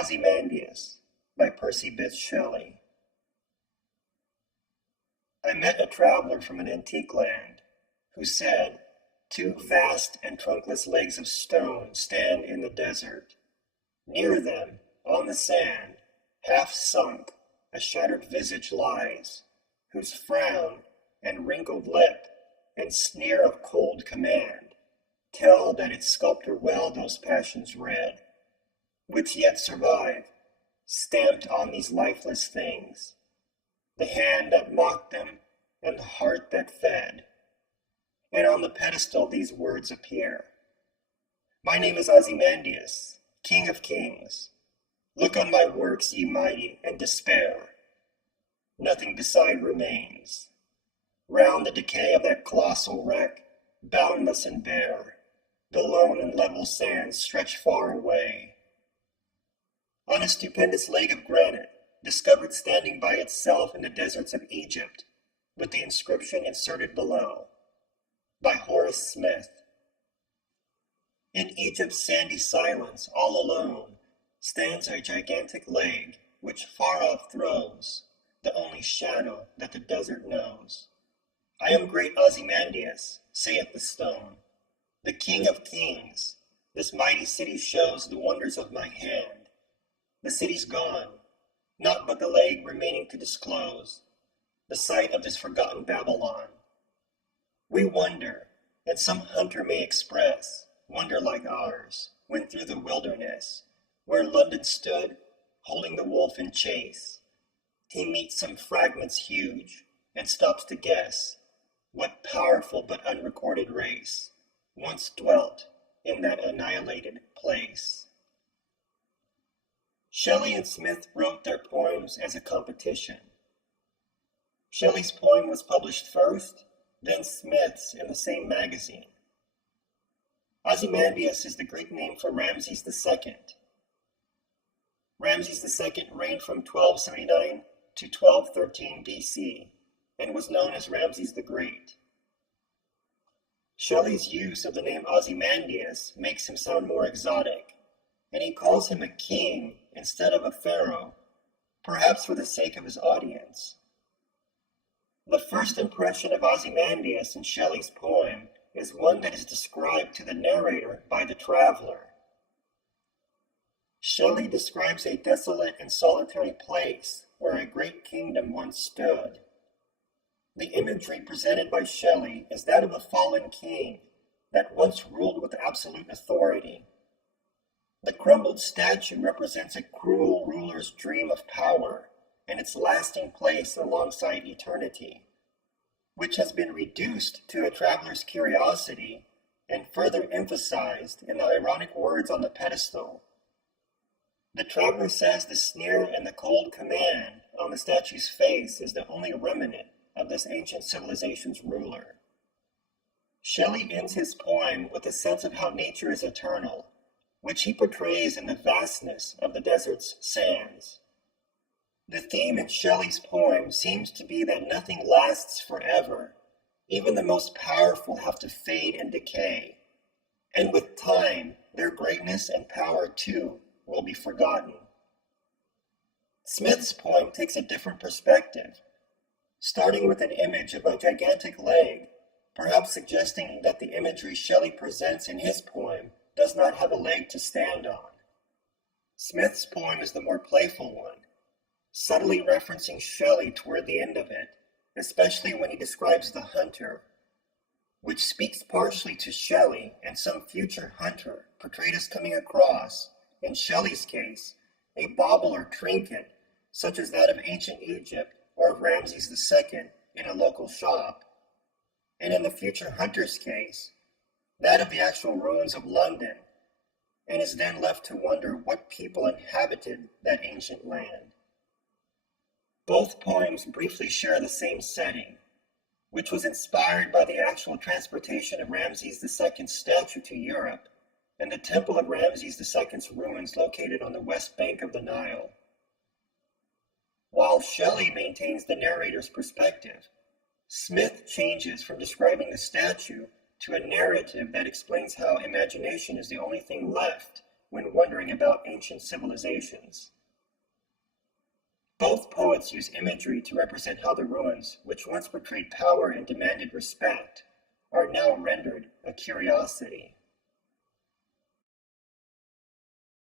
Ozymandias by Shelley. I met a traveler from an antique land who said, "Two vast and trunkless legs of stone stand in the desert. Near them, on the sand, half sunk, a shattered visage lies, whose frown and wrinkled lip and sneer of cold command tell that its sculptor well those passions read, which yet survive, stamped on these lifeless things, the hand that mocked them and the heart that fed." And on the pedestal these words appear: "My name is Ozymandias, King of Kings. Look on my works, ye mighty, and despair. Nothing beside remains. Round the decay of that colossal wreck, boundless and bare, the lone and level sands stretch far away. On a stupendous leg of granite, discovered standing by itself in the deserts of Egypt, with the inscription inserted below, by Horace Smith. In Egypt's sandy silence, all alone, stands a gigantic leg, which far off throws the only shadow that the desert knows. I am great Ozymandias, saith the stone, the King of Kings. This mighty city shows the wonders of my hand. The city's gone, naught but the leg remaining to disclose the site of this forgotten Babylon. We wonder, and some hunter may express wonder like ours, when through the wilderness, where London stood, holding the wolf in chase, he meets some fragments huge, and stops to guess what powerful but unrecorded race once dwelt in that annihilated place." Shelley and Smith wrote their poems as a competition. Shelley's poem was published first, then Smith's in the same magazine. Ozymandias is the Greek name for Ramses II. Ramses II reigned from 1279 to 1213 BC and was known as Ramses the Great. Shelley's use of the name Ozymandias makes him sound more exotic, and he calls him a king instead of a pharaoh, perhaps for the sake of his audience. The first impression of Ozymandias in Shelley's poem is one that is described to the narrator by the traveler. Shelley describes a desolate and solitary place where a great kingdom once stood. The imagery presented by Shelley is that of a fallen king that once ruled with absolute authority. The crumbled statue represents a cruel ruler's dream of power and its lasting place alongside eternity, which has been reduced to a traveler's curiosity and further emphasized in the ironic words on the pedestal. The traveler says the sneer and the cold command on the statue's face is the only remnant of this ancient civilization's ruler. Shelley ends his poem with a sense of how nature is eternal, which he portrays in the vastness of the desert's sands. The theme in Shelley's poem seems to be that nothing lasts forever. Even the most powerful have to fade and decay. And with time, their greatness and power too will be forgotten. Smith's poem takes a different perspective, starting with an image of a gigantic leg, perhaps suggesting that the imagery Shelley presents in his poem does not have a leg to stand on. Smith's poem is the more playful one, subtly referencing Shelley toward the end of it, especially when he describes the hunter, which speaks partially to Shelley and some future hunter portrayed as coming across, in Shelley's case, a bauble or trinket, such as that of ancient Egypt or of Ramses II in a local shop, and in the future hunter's case, that of the actual ruins of London, and is then left to wonder what people inhabited that ancient land. Both poems briefly share the same setting, which was inspired by the actual transportation of Ramses II's statue to Europe and the temple of Ramses II's ruins located on the west bank of the Nile. While Shelley maintains the narrator's perspective, Smith changes from describing the statue to a narrative that explains how imagination is the only thing left when wondering about ancient civilizations. Both poets use imagery to represent how the ruins, which once portrayed power and demanded respect, are now rendered a curiosity.